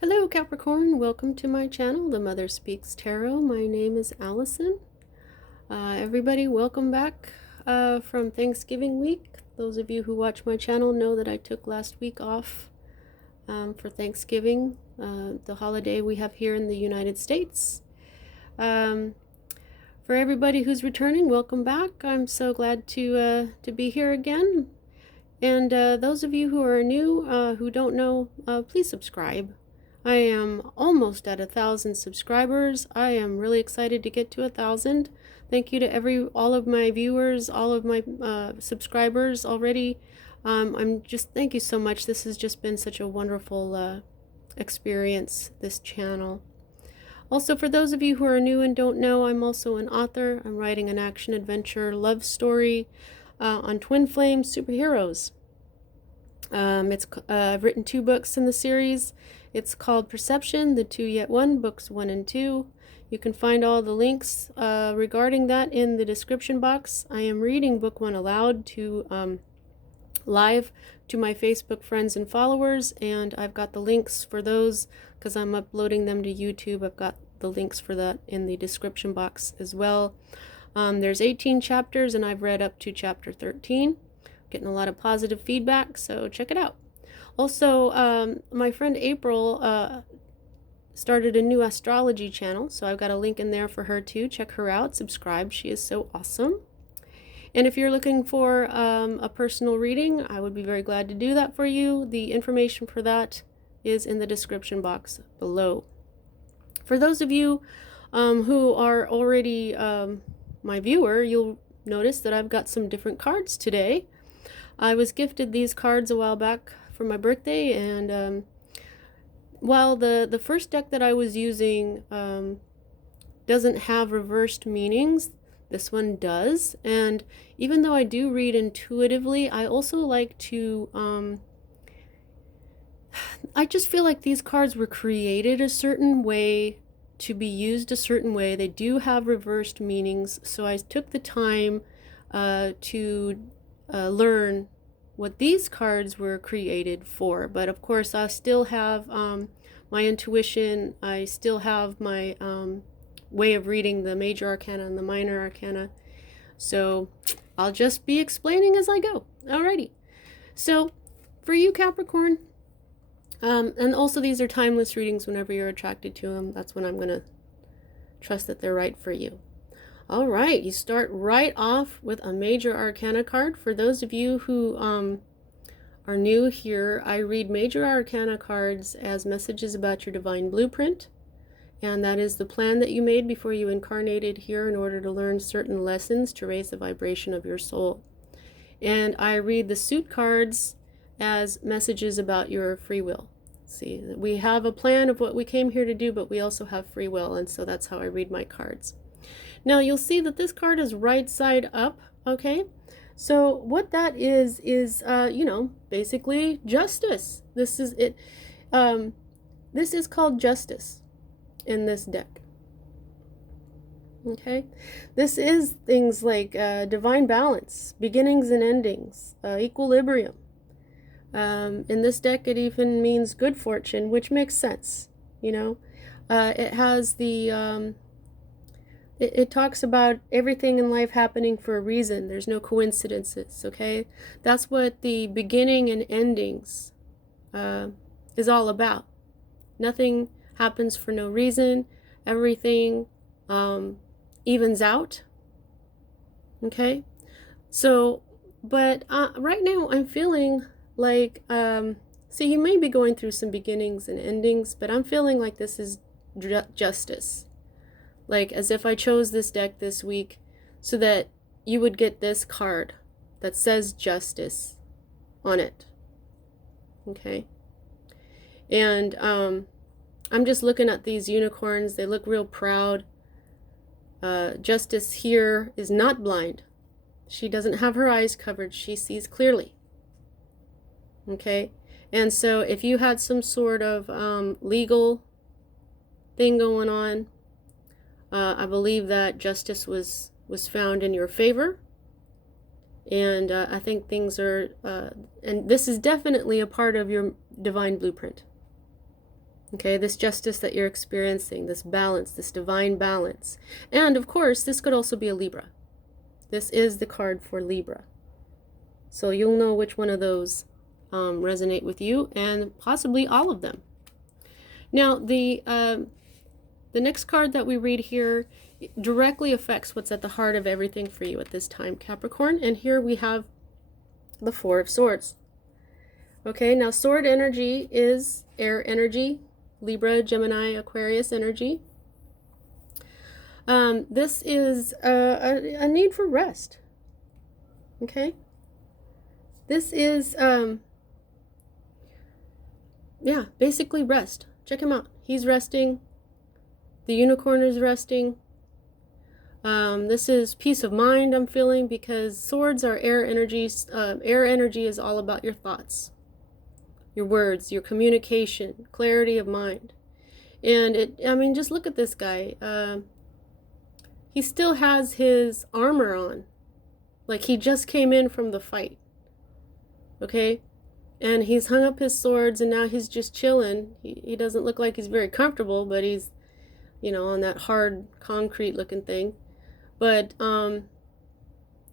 Hello Capricorn, welcome to my channel, The Mother Speaks Tarot. My name is Allison. Everybody, welcome back from Thanksgiving week. Those of you who watch my channel know that I took last week off for Thanksgiving, the holiday we have here in the United States. For everybody who's returning, welcome back. I'm so glad to be here again. And those of you who are new, who don't know, please subscribe. I am almost at 1,000 subscribers. I am really excited to get to 1,000. Thank you to all of my viewers, all of my subscribers already. Thank you so much. This has just been such a wonderful experience, this channel. Also, for those of you who are new and don't know, I'm also an author. I'm writing an action-adventure love story on twin flame superheroes. I've written 2 books in the series. It's called Perception, The Two Yet One, books 1 and 2. You can find all the links regarding that in the description box. I am reading book 1 aloud to live to my Facebook friends and followers, and I've got the links for those because I'm uploading them to YouTube. I've got the links for that in the description box as well. There's 18 chapters, and I've read up to chapter 13. Getting a lot of positive feedback, so check it out. Also, my friend April started a new astrology channel, so I've got a link in there for her too. Check her out, subscribe, she is so awesome. And if you're looking for a personal reading, I would be very glad to do that for you. The information for that is in the description box below. For those of you who are already my viewer, you'll notice that I've got some different cards today. I was gifted these cards a while back for my birthday, and while the first deck that I was using doesn't have reversed meanings, this one does. And even though I do read intuitively, I also like to I just feel like these cards were created a certain way to be used a certain way. They do have reversed meanings, so I took the time to learn what these cards were created for. But of course, I still have my intuition. I still have my way of reading the major arcana and the minor arcana. So I'll just be explaining as I go. Alrighty. So for you, Capricorn, and also these are timeless readings. Whenever you're attracted to them, that's when I'm going to trust that they're right for you. All right, you start right off with a major arcana card. For those of you who are new here, I read major arcana cards as messages about your divine blueprint, and that is the plan that you made before you incarnated here in order to learn certain lessons to raise the vibration of your soul. And I read the suit cards as messages about your free will. See, we have a plan of what we came here to do, but we also have free will, and so that's how I read my cards. Now you'll see that this card is right side up, okay? So what that is you know, basically justice. This is it. This is called justice in this deck. Okay? This is things like divine balance, beginnings and endings, equilibrium. In this deck, it even means good fortune, which makes sense, you know? It has the... It talks about everything in life happening for a reason. There's no coincidences, okay? That's what the beginning and endings is all about. Nothing happens for no reason. Everything evens out, okay? So, but right now I'm feeling like, see, you may be going through some beginnings and endings, but I'm feeling like this is justice. Like as if I chose this deck this week so that you would get this card that says justice on it. Okay? And I'm just looking at these unicorns. They look real proud. Justice here is not blind. She doesn't have her eyes covered. She sees clearly. Okay? And so if you had some sort of legal thing going on, I believe that justice was found in your favor, and I think things are, and this is definitely a part of your divine blueprint. Okay, this justice that you're experiencing, this balance, this divine balance. And of course, this could also be a Libra. This is the card for Libra. So you'll know which one of those resonate with you, and possibly all of them. Now, the next card that we read here directly affects what's at the heart of everything for you at this time, Capricorn. And here we have the Four of Swords. Okay, now sword energy is air energy, Libra, Gemini, Aquarius energy. This is a need for rest. Okay? This is, yeah, basically rest. Check him out. He's resting. The unicorn is resting. This is peace of mind I'm feeling, because swords are air energies. Air energy is all about your thoughts, your words, your communication, clarity of mind. And I mean, just look at this guy. He still has his armor on, like he just came in from the fight. Okay? And he's hung up his swords, and now he's just chilling. He doesn't look like he's very comfortable, but he's, you know, on that hard concrete looking thing. But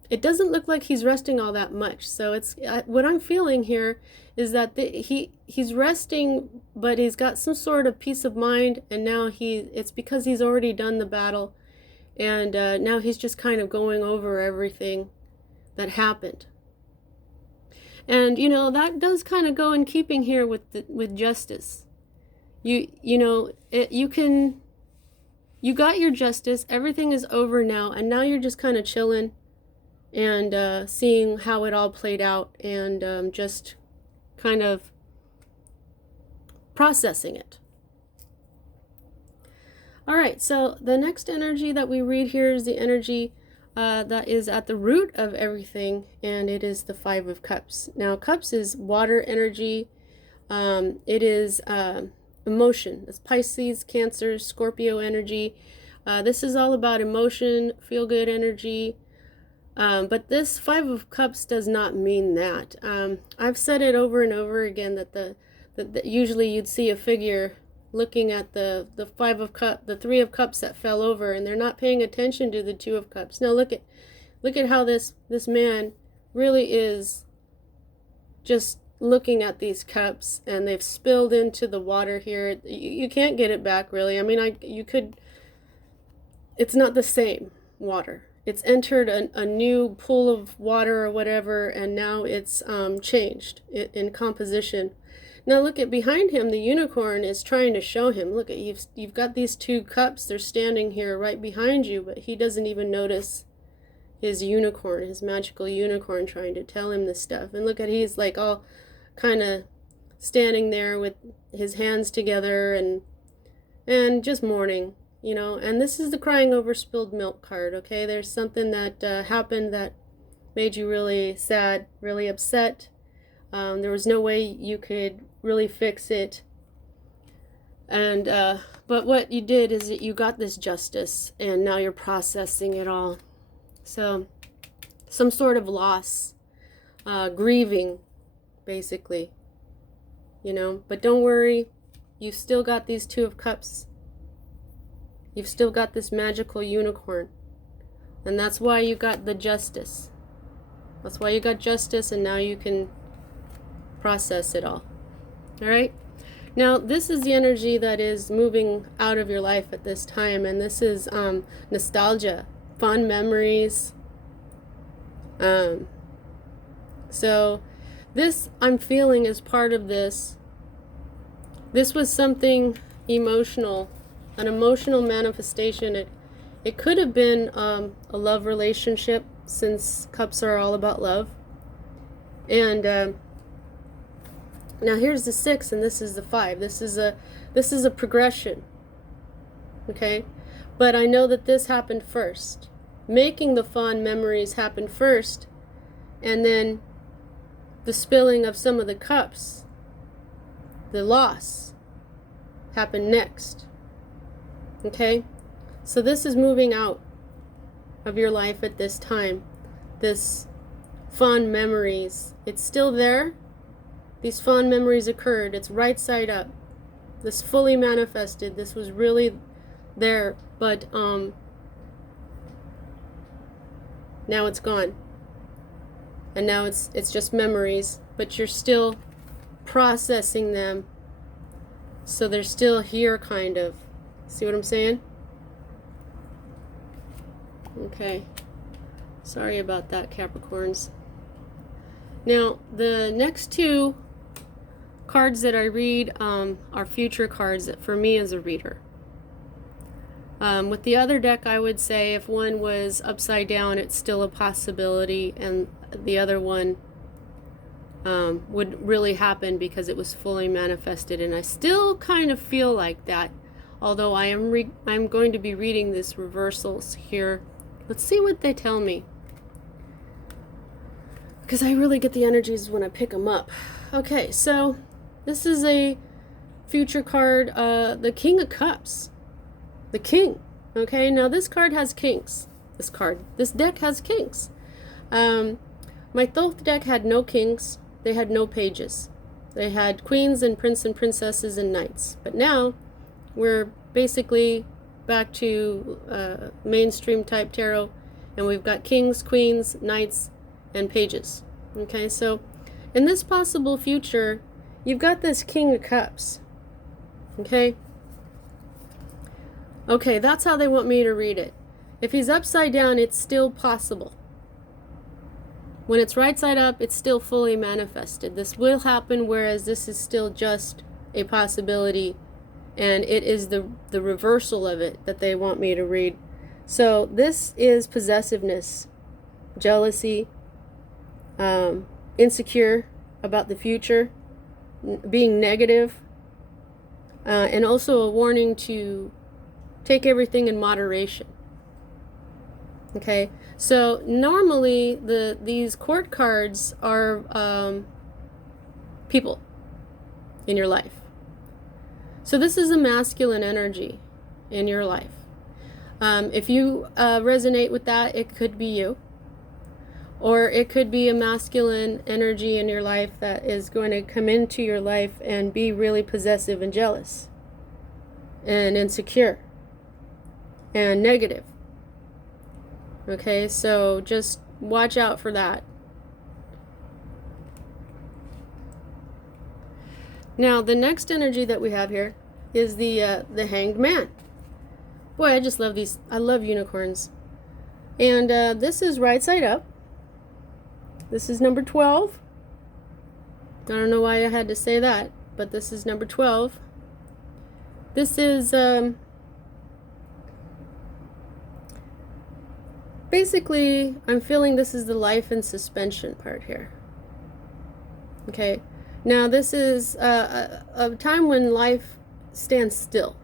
it doesn't look like he's resting all that much. So it's what I'm feeling here is that he's resting, but he's got some sort of peace of mind, and now it's because he's already done the battle, and now he's just kind of going over everything that happened. And you know, that does kind of go in keeping here with justice. You got your justice, everything is over now, and now you're just kind of chilling and seeing how it all played out, and just kind of processing it. All right, so the next energy that we read here is the energy that is at the root of everything, and it is the Five of Cups. Now, Cups is water energy. It is emotion. It's Pisces, Cancer, Scorpio energy. This is all about emotion, feel-good energy. But this Five of Cups does not mean that. I've said it over and over again that usually you'd see a figure looking at the Five of Cups, the Three of Cups that fell over, and they're not paying attention to the Two of Cups. Now look at how this man really is just looking at these cups, and they've spilled into the water here. You can't get it back, really. I mean, you could. It's not the same water. It's entered a new pool of water or whatever, and now it's changed in composition. Now look at behind him. The unicorn is trying to show him, look at you've got these two cups. They're standing here right behind you, but he doesn't even notice his unicorn, his magical unicorn, trying to tell him this stuff. And look at, he's like all kind of standing there with his hands together and just mourning, you know. And this is the crying over spilled milk card. Okay, there's something that happened that made you really sad, really upset. There was no way you could really fix it, and but what you did is that you got this justice, and now you're processing it all. So some sort of loss, grieving, basically, you know. But don't worry, you've still got these Two of Cups. You've still got this magical unicorn, and that's why you got the justice. That's why you got justice, and now you can process it all. All right, now this is the energy that is moving out of your life at this time, and this is nostalgia, fond memories. So this, I'm feeling, is part of this. This was something emotional, an emotional manifestation. It could have been a love relationship, since cups are all about love. And now here's the 6, and this is the 5. This is a progression. Okay? But I know that this happened first. Making the fond memories happen first, and then the spilling of some of the cups, the loss, happened next. Okay? So this is moving out of your life at this time. This fond memories, it's still there. These fond memories occurred. It's right side up. This fully manifested. This was really there, but now it's gone. And now it's just memories, but you're still processing them. So they're still here, kind of. See what I'm saying? Okay. Sorry about that, Capricorns. Now, the next two cards that I read are future cards for me as a reader. With the other deck, I would say if one was upside down, it's still a possibility, and the other one would really happen because it was fully manifested. And I still kind of feel like that, although I'm going to be reading this reversals here. Let's see what they tell me, because I really get the energies when I pick them up. Okay, so this is a future card, the King of Cups. The King. Okay, now this card has kings. This deck has kings. My Thoth deck had no kings. They had no pages. They had queens and prince and princesses and knights. But now we're basically back to mainstream type tarot, and we've got kings, queens, knights, and pages. Okay, so in this possible future, you've got this King of Cups. Okay? Okay, that's how they want me to read it. If he's upside down, it's still possible. When it's right side up, it's still fully manifested. This will happen, whereas this is still just a possibility, and it is the reversal of it that they want me to read. So this is possessiveness, jealousy, insecure about the future, being negative, and also a warning to take everything in moderation. Okay, so normally these court cards are people in your life. So this is a masculine energy in your life. If you resonate with that, it could be you. Or it could be a masculine energy in your life that is going to come into your life and be really possessive and jealous and insecure and negative. Okay, so just watch out for that. Now, the next energy that we have here is the Hanged Man. Boy, I just love these. I love unicorns. And this is right side up. This is number 12. I don't know why I had to say that, but this is number 12. This is basically, I'm feeling this is the life in suspension part here. Okay, now this is a time when life stands still.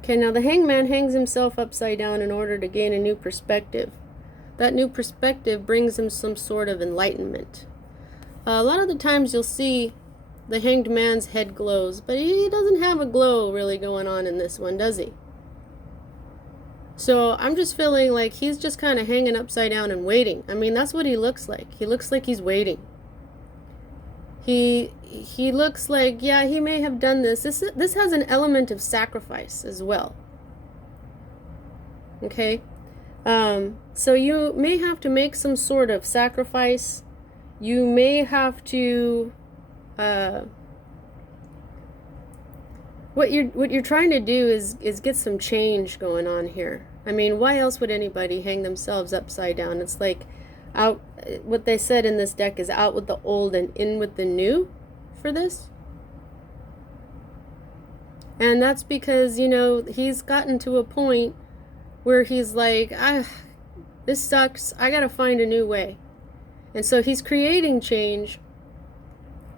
Okay, now the hangman hangs himself upside down in order to gain a new perspective. That new perspective brings him some sort of enlightenment. A lot of the times you'll see the hanged man's head glows, but he doesn't have a glow really going on in this one, does he? So I'm just feeling like he's just kind of hanging upside down and waiting. I mean, that's what he looks like. He looks like he's waiting. He looks like, yeah, he may have done this. This has an element of sacrifice as well. Okay? So you may have to make some sort of sacrifice. You may have to what you're trying to do is get some change going on here. I mean, why else would anybody hang themselves upside down? It's like out, what they said in this deck is out with the old and in with the new for this. And that's because, you know, he's gotten to a point where he's like, this sucks, I gotta find a new way. And so he's creating change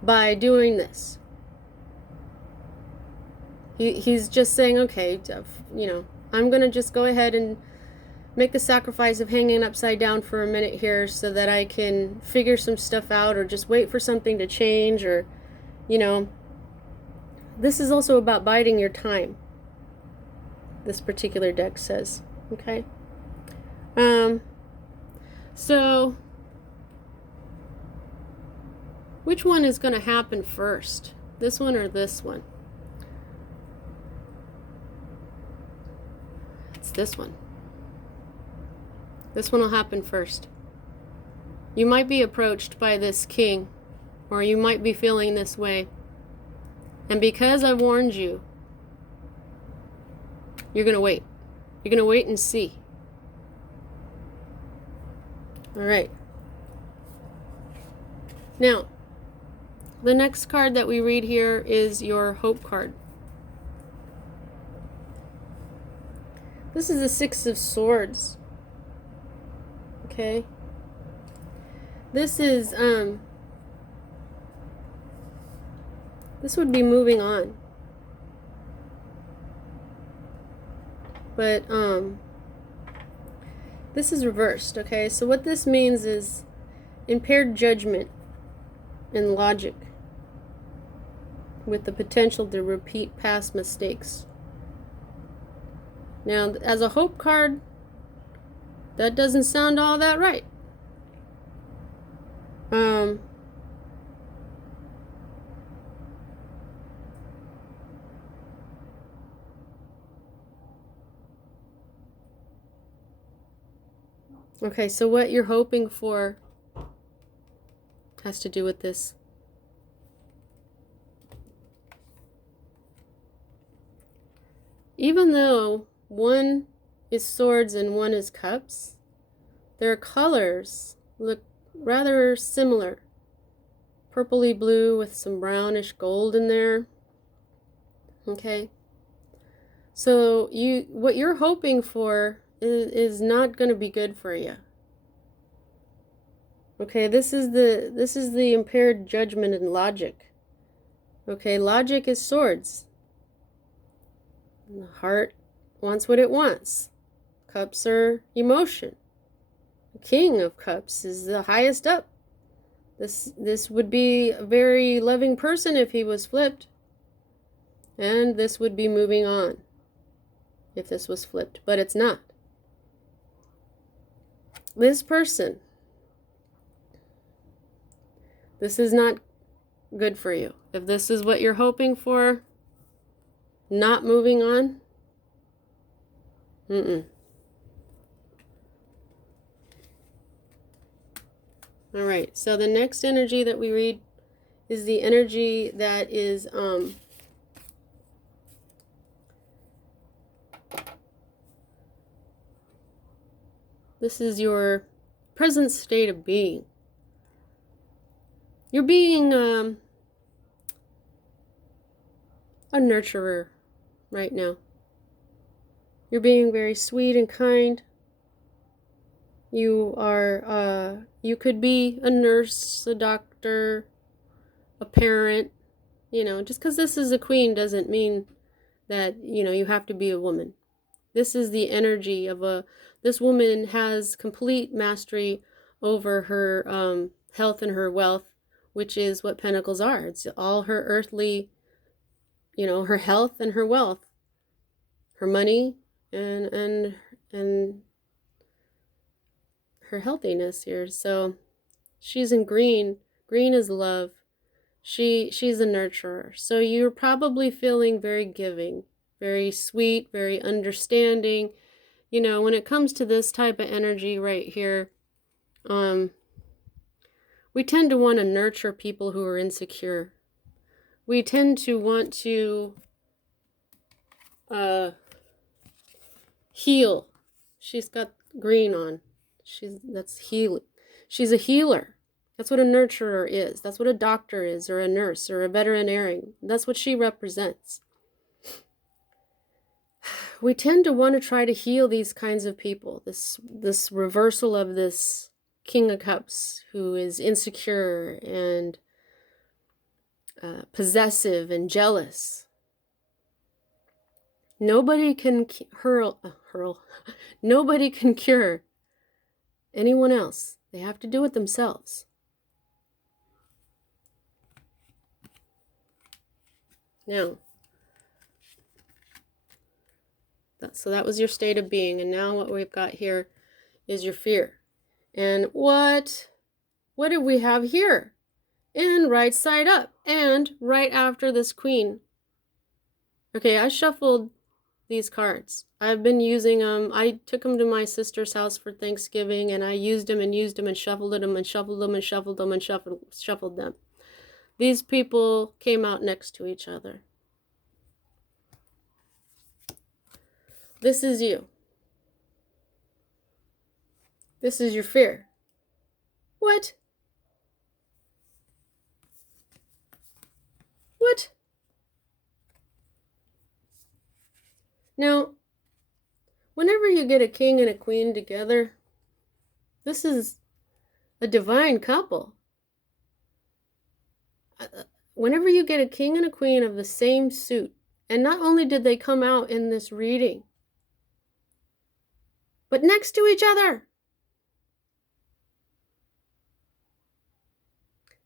by doing this. He's just saying, okay, you know, I'm gonna just go ahead and make the sacrifice of hanging upside down for a minute here so that I can figure some stuff out, or just wait for something to change, or, you know, this is also about biding your time, this particular deck says. Okay, so which one is going to happen first, this one or this one? this one. This one will happen first. You might be approached by this king, or you might be feeling this way. And because I've warned you, you're going to wait. You're going to wait and see. All right. Now, the next card that we read here is your hope card. This is the Six of Swords. Okay. This is, this would be moving on. But, this is reversed, okay? So what this means is impaired judgment and logic with the potential to repeat past mistakes. Now, as a hope card, that doesn't sound all that right. Okay, so what you're hoping for has to do with this. Even though one is swords and one is cups, their colors look rather similar. Purpley blue with some brownish gold in there. Okay. So what you're hoping for is not going to be good for you. Okay, this is the impaired judgment and logic. Okay, logic is swords. The heart wants what it wants. Cups are emotion. The King of Cups is the highest up. This would be a very loving person if he was flipped. And this would be moving on if this was flipped, but it's not. This person, this is not good for you. If this is what you're hoping for, not moving on, All right, so the next energy that we read is the energy that is this is your present state of being. You're being a nurturer right now. You're being very sweet and kind. You are, you could be a nurse, a doctor, a parent. You know, just because this is a queen doesn't mean that, you know, you have to be a woman. This is the energy of this woman has complete mastery over her health and her wealth, which is what pentacles are. It's all her earthly, you know, her health and her wealth, her money and her healthiness here. So she's in green. Green is love. She's a nurturer. So you're probably feeling very giving, very sweet, very understanding. You know, when it comes to this type of energy right here, we tend to want to nurture people who are insecure. We tend to want to heal. She's got green on. That's healing. She's a healer. That's what a nurturer is. That's what a doctor is, or a nurse, or a veterinarian. That's what she represents. We tend to want to try to heal these kinds of people. This reversal of this King of Cups, who is insecure and possessive and jealous. Nobody can Nobody can cure anyone else. They have to do it themselves. Now, so that was your state of being, and now what we've got here is your fear. And what do we have here? And right side up, and right after this queen. Okay, I shuffled these cards. I've been using them. I took them to my sister's house for Thanksgiving, and I used them and shuffled them and shuffled them and shuffled them and shuffled them. These people came out next to each other. This is you. This is your fear. What? What? Now, whenever you get a king and a queen together, this is a divine couple. Whenever you get a king and a queen of the same suit, and not only did they come out in this reading, but next to each other.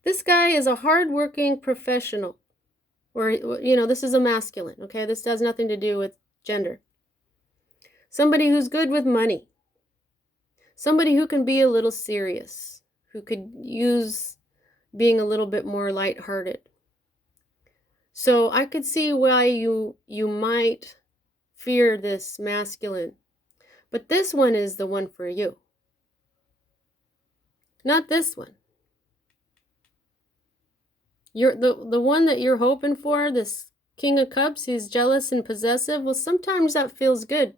This guy is a hardworking professional. Or, this is a masculine, okay? This has nothing to do with gender. Somebody who's good with money. Somebody who can be a little serious. Who could use being a little bit more lighthearted. So I could see why you might fear this masculine. But this one is the one for you. Not this one. You're the one that you're hoping for, this King of Cups, who's jealous and possessive. Well, sometimes that feels good.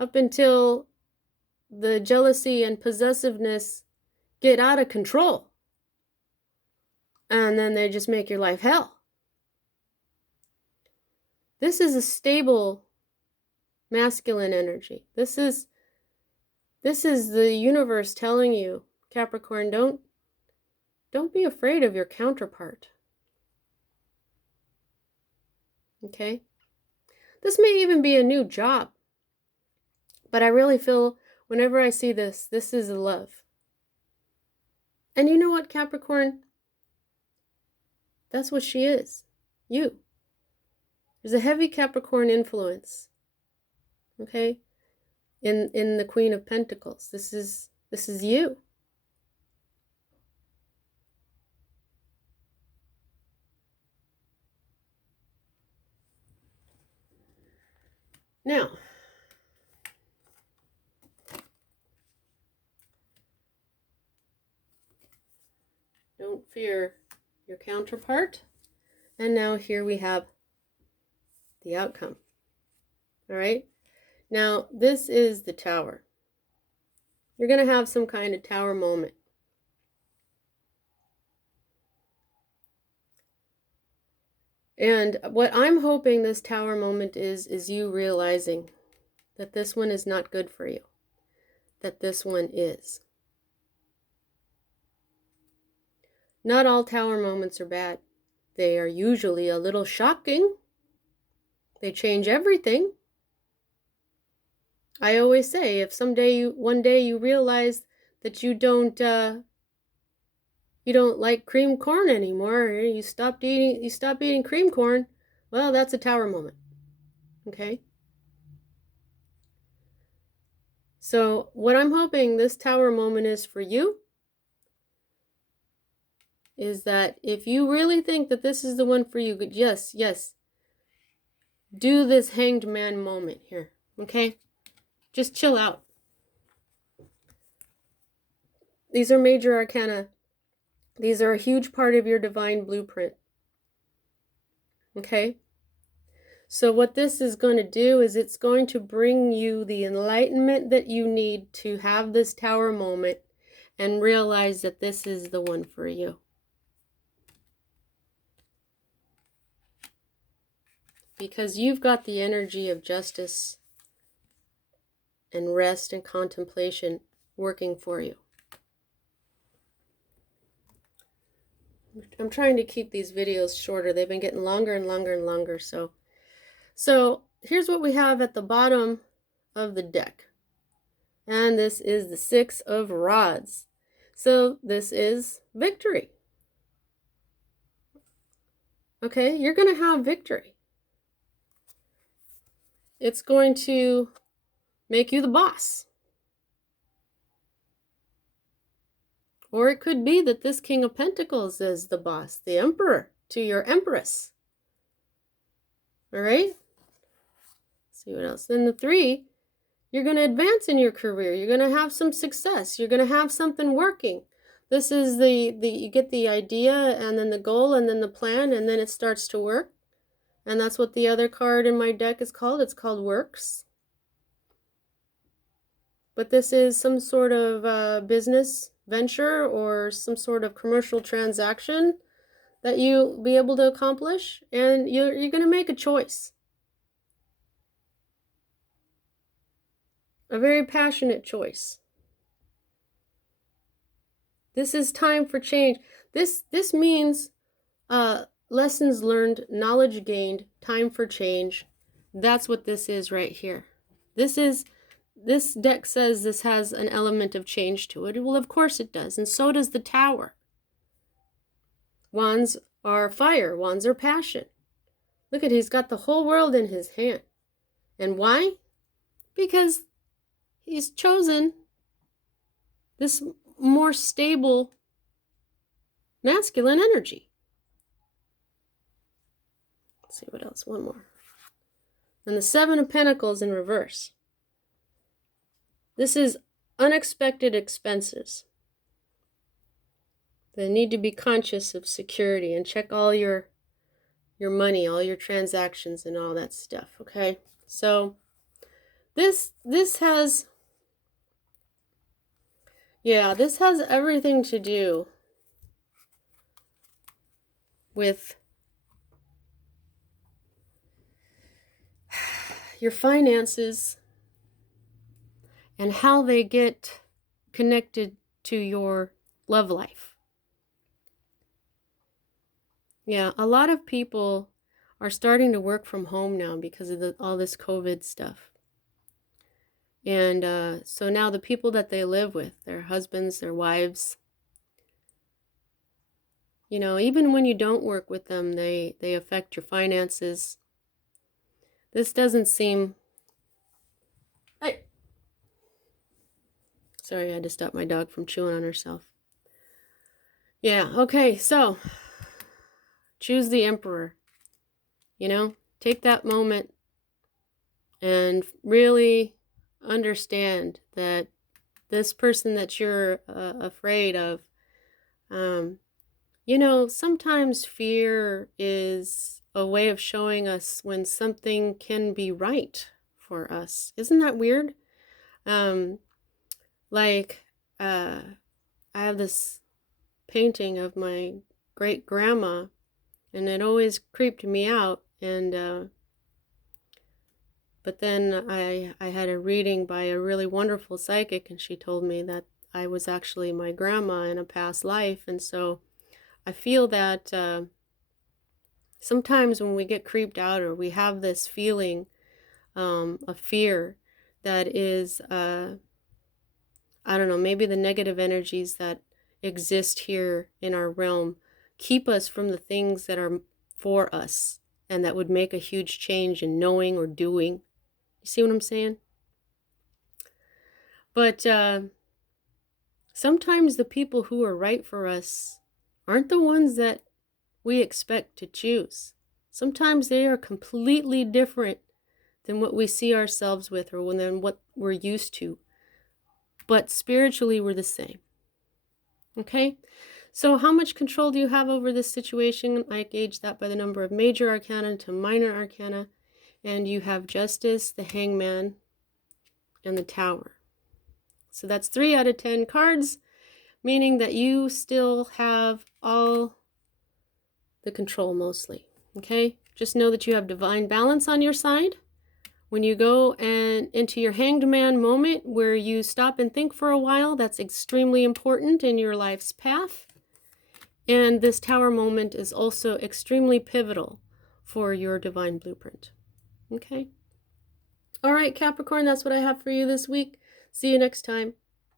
Up until the jealousy and possessiveness get out of control. And then they just make your life hell. This is a stable masculine energy. This is the universe telling you, Capricorn, don't be afraid of your counterpart. Okay? This may even be a new job. But I really feel whenever I see this is a love. And you know what, Capricorn? That's what she is. You. There's a heavy Capricorn influence. Okay? In the Queen of Pentacles. This is you. Now, don't fear your counterpart. And now here we have the outcome. All right? Now, this is the Tower. You're going to have some kind of Tower moment. And what I'm hoping this Tower moment is you realizing that this one is not good for you. That this one is. Not all Tower moments are bad. They are usually a little shocking. They change everything. I always say, if one day you realize that you don't like cream corn anymore, or you stop eating cream corn, well, that's a Tower moment. Okay? So what I'm hoping this Tower moment is for you is that if you really think that this is the one for you, yes, do this Hanged Man moment here. Okay? Just chill out. These are major arcana. These are a huge part of your divine blueprint. Okay? So what this is going to do is it's going to bring you the enlightenment that you need to have this Tower moment and realize that this is the one for you. Because you've got the energy of justice and rest and contemplation working for you. I'm trying to keep these videos shorter. They've been getting longer and longer and longer. So here's what we have at the bottom of the deck. And this is the Six of Rods. So this is victory. Okay, you're going to have victory. It's going to make you the boss. Or it could be that this King of Pentacles is the boss, the Emperor, to your Empress. All right? see what else. Then the 3, you're going to advance in your career. You're going to have some success. You're going to have something working. This is you get the idea and then the goal and then the plan, and then it starts to work. And that's what the other card in my deck is called. It's called Works. But this is some sort of business venture or some sort of commercial transaction that you'll be able to accomplish, and you're going to make a choice. A very passionate choice. This is time for change. This means lessons learned, knowledge gained, time for change. That's what this is right here. This deck says this has an element of change to it. Well, of course it does, and so does the Tower. Wands are fire. Wands are passion. Look at, he's got the whole world in his hand. And why? Because he's chosen this more stable masculine energy. Let's see what else. One more. And the 7 of Pentacles in reverse. This is unexpected expenses. They need to be conscious of security and check all your money, all your transactions and all that stuff, okay? So this has everything to do with your finances and how they get connected to your love life. Yeah, a lot of people are starting to work from home now because of all this COVID stuff. And so now the people that they live with, their husbands, their wives, you know, even when you don't work with them, they affect your finances. This doesn't seem... Hey! Sorry, I had to stop my dog from chewing on herself. Yeah, okay, so choose the Emperor. You know, take that moment and really understand that this person that you're afraid of, you know, sometimes fear is a way of showing us when something can be right for us. Isn't that weird? I have this painting of my great grandma, and it always creeped me out. And but then I had a reading by a really wonderful psychic, and she told me that I was actually my grandma in a past life. And so I feel that sometimes when we get creeped out or we have this feeling of fear that is, I don't know, maybe the negative energies that exist here in our realm keep us from the things that are for us and that would make a huge change in knowing or doing. You see what I'm saying? But sometimes the people who are right for us aren't the ones that we expect to choose. Sometimes they are completely different than what we see ourselves with or than what we're used to. But spiritually, we're the same. Okay? So how much control do you have over this situation? I gauge that by the number of major arcana to minor arcana. And you have Justice, the Hangman, and the Tower. So that's 3 out of 10 cards, meaning that you still have all the control mostly. Okay? Just know that you have divine balance on your side. When you go into your Hanged Man moment where you stop and think for a while, that's extremely important in your life's path. And this Tower moment is also extremely pivotal for your divine blueprint. Okay? All right, Capricorn, that's what I have for you this week. See you next time.